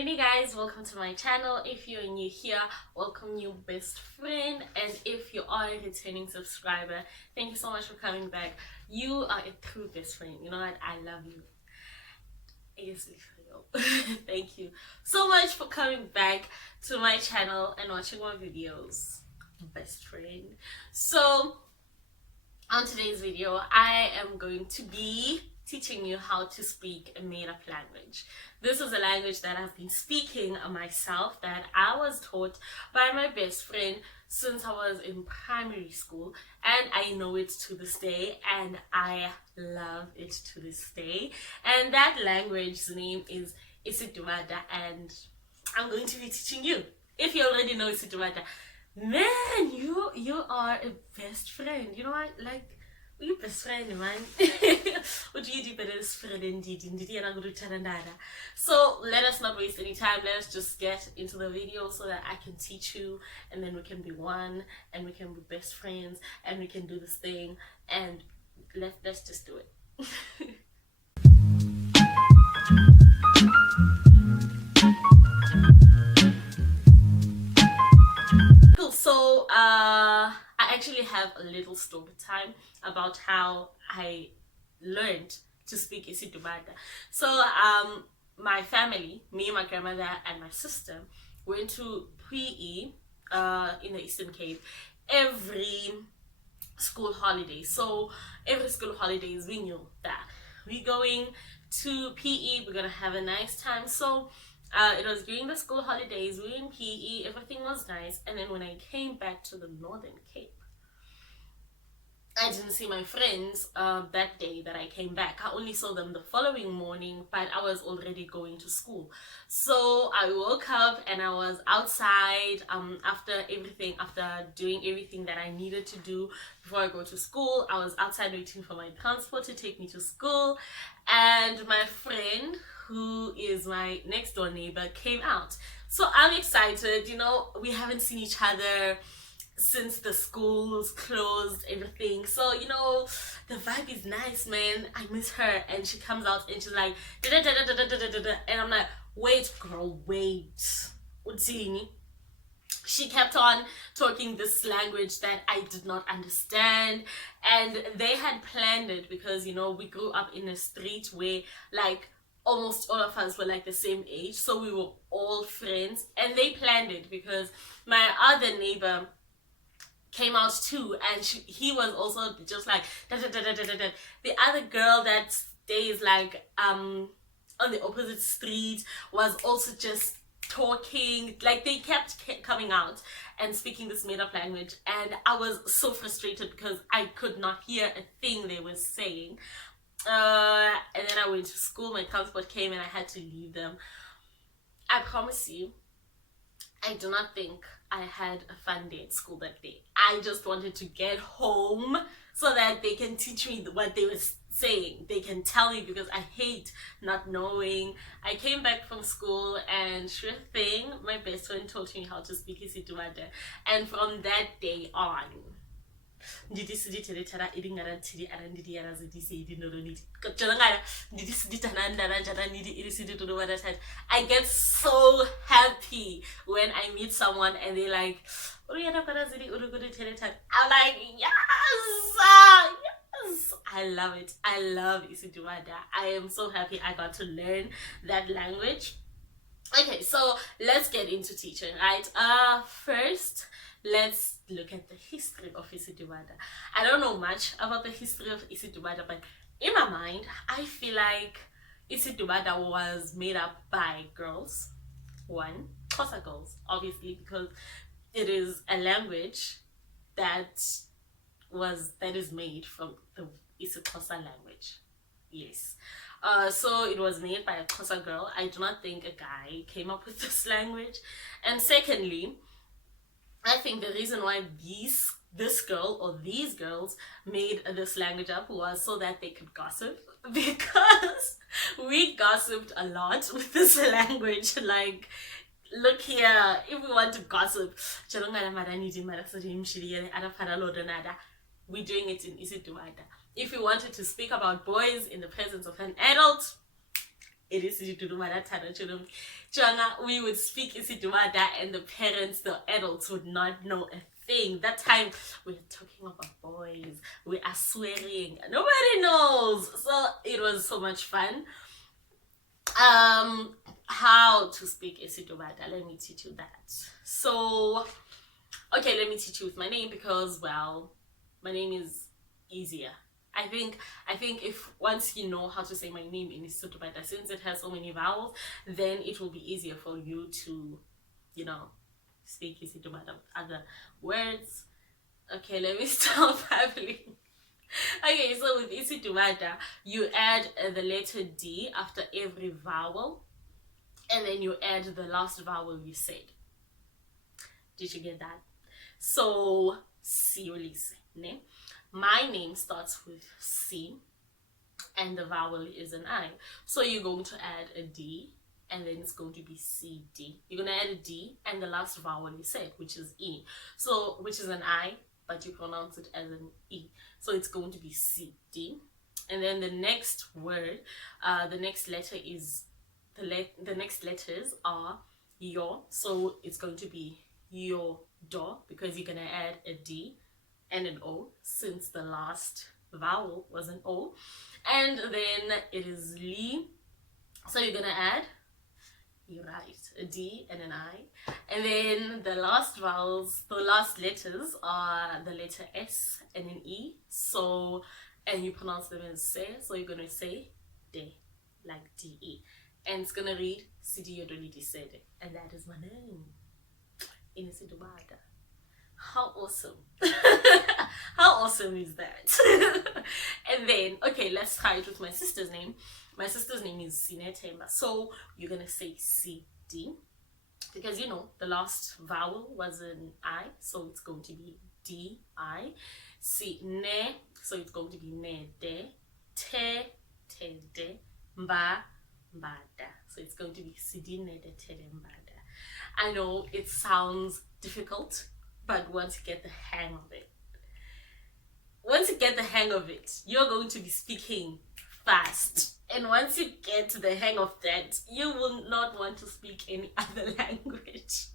Maliti guys, welcome to my channel. If you're new here, welcome new best friend, and if you are a returning subscriber, thank you so much for coming back. You are a true best friend. You know what? I love you. Thank you so much for coming back to my channel and watching my videos, best friend. So on today's video, I am going to be teaching you how to speak a made-up language. This is a language that I've been speaking myself, that I was taught by my best friend since I was in primary school, and I know it to this day, and I love it to this day. And that language's name is isiTumada, and I'm going to be teaching you. If you already know isiTumada, man, you are a best friend. You know what? Like, you best friend, man. What do you do better as friend indeed? So let us not waste any time. Let us just get into the video so that I can teach you, and then we can be one, and we can be best friends, and we can do this thing, and let's just do it. Cool. So I actually have a little story time about how I learned to speak isiTumada. So my family, me, my grandmother, and my sister went to PE in the Eastern Cape every school holiday. So every school holidays we knew that we're going to PE, we're gonna have a nice time. So it was during the school holidays, we were in PE, everything was nice, and then when I came back to the Northern Cape, I didn't see my friends that day that I came back. I only saw them the following morning, but I was already going to school. So I woke up and I was outside after doing everything that I needed to do before I go to school. I was outside waiting for my transport to take me to school, and my friend, who is my next door neighbor, came out. So I'm excited. You know, we haven't seen each other since the school's closed, everything. So, you know, the vibe is nice, man. I miss her. And she comes out and she's like, da, da, da, da, da, da, da, da. And I'm like, wait, girl, wait. She kept on talking this language that I did not understand, and they had planned it because, you know, we grew up in a street where, like, almost all of us were like the same age, so we were all friends, and they planned it because my other neighbor came out too, and he was also just like da, da, da, da, da, da. The other girl that stays like on the opposite street was also just talking. Like, they kept coming out and speaking this made-up language, and I was so frustrated because I could not hear a thing they were saying. And then I went to school, my transport came, and I had to leave them. I promise you, I do not think I had a fun day at school that day. I just wanted to get home so that they can teach me what they were saying. They can tell me, because I hate not knowing. I came back from school, and sure thing, my best friend taught me how to speak isiTumada. And from that day on, I get so happy when I meet someone and they're like, I'm like, yes, yes, I love it. I love isiTumada. I am so happy I got to learn that language. Okay, so let's get into teaching, right? First, let's look at the history of isiTumada. I don't know much about the history of isiTumada, but in my mind, I feel like isiTumada was made up by girls. One, Xhosa girls, obviously, because it is a language that is made from the isiXhosa language. Yes. So it was made by a Xhosa girl. I do not think a guy came up with this language. And secondly, I think the reason why this girl or these girls made this language up was so that they could gossip, because we gossiped a lot with this language. Like, look here, if we want to gossip, we're doing it in isiTumada. If we wanted to speak about boys in the presence of an adult, it is we would speak isiDumada and the parents, the adults would not know a thing. That time we were talking about boys, we are swearing, nobody knows. So it was so much fun. How to speak isiDumada, let me teach you that. So okay, let me teach you with my name because, well, my name is easier. I think if once you know how to say my name in isiDumada, since it has so many vowels, then it will be easier for you to, you know, speak isiDumada with other words. Okay, let me start babbling. Okay, so with isiDumada, you add the letter D after every vowel, and then you add the last vowel you said. Did you get that? So, Siyo Maliti, ne? My name starts with C, and the vowel is an I. So you're going to add a D, and then it's going to be CD. You're going to add a D, and the last vowel you said, which is E. So, which is an I, but you pronounce it as an E. So it's going to be CD. And then the next word, the next letter is, the next letters are Yo. So it's going to be Yo Do, because you're going to add a D and an O, since the last vowel was an O. And then it is Li. So you're going to add, you're right, a D and an I. And then the last vowels, the last letters are the letter S and an E. So, and you pronounce them as Se. So you're going to say De, like D-E. And it's going to read Siyo Maliti Sede. And that is my name in isiDumada. How awesome. How awesome is that? And then, okay, let's try it with my sister's name. My sister's name is Sinetemba. So you're going to say CD, because you know the last vowel was an I, so it's going to be D-I. Ne, so it's going to be Ne De. Te De. Mba Mbada. So it's going to be Sidi Ne De Te De Mbada. I know it sounds difficult, but once you get the hang of it, you're going to be speaking fast. And once you get to the hang of that, you will not want to speak any other language.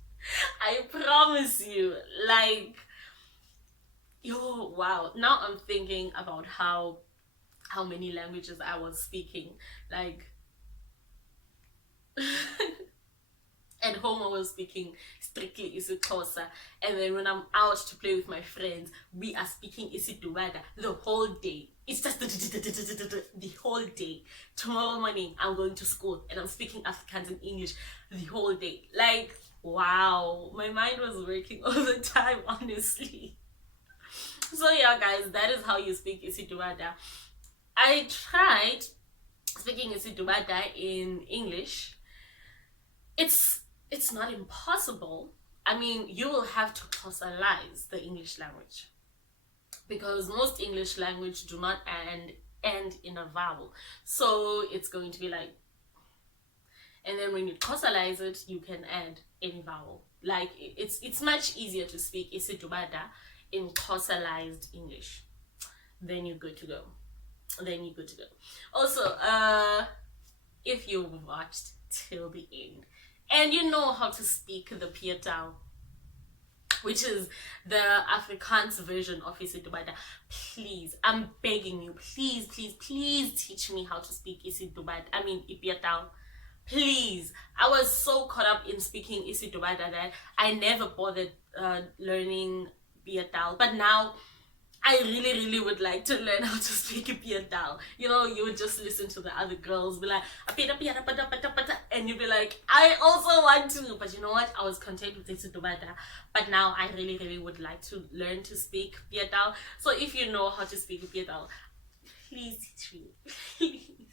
I promise you. Like, yo, wow. Now I'm thinking about how many languages I was speaking. Like, at home I was speaking strictly isiXhosa, and then when I'm out to play with my friends, we are speaking isiDumada the whole day. It's just the whole day. Tomorrow morning I'm going to school and I'm speaking Afrikaans and English the whole day. Like, wow, my mind was working all the time, honestly. So yeah, guys, that is how you speak isiDumada. I tried speaking isiDumada in English. It's not impossible. I mean, you will have to fossilize the English language, because most English language do not end in a vowel. So it's going to be like, and then when you fossilize it, you can add any vowel. Like, it's much easier to speak isiDumada in fossilized English. Then you're good to go. Also, if you watched till the end and you know how to speak the Pietao, which is the Afrikaans version of isiDumada, please, I'm begging you, please teach me how to speak isiDumada. I mean Ipietao. Please. I was so caught up in speaking isiDumada that I never bothered learning Pietao. But now I really would like to learn how to speak Pietao. You know, you would just listen to the other girls be like, and you'd be like, I also want to. But you know what? I was content with isiDumada. But now I really would like to learn to speak Pietao. So if you know how to speak Pietao, please teach me.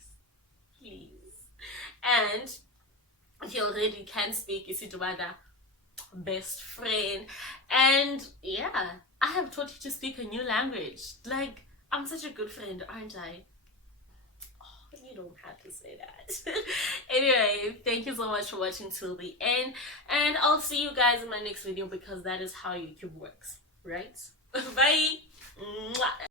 Please. And if you already can speak isiDumada, best friend. And yeah, I have taught you to speak a new language. Like, I'm such a good friend, aren't I? Oh, you don't have to say that. Anyway, thank you so much for watching till the end, and I'll see you guys in my next video, because that is how YouTube works, right? Bye. Mwah.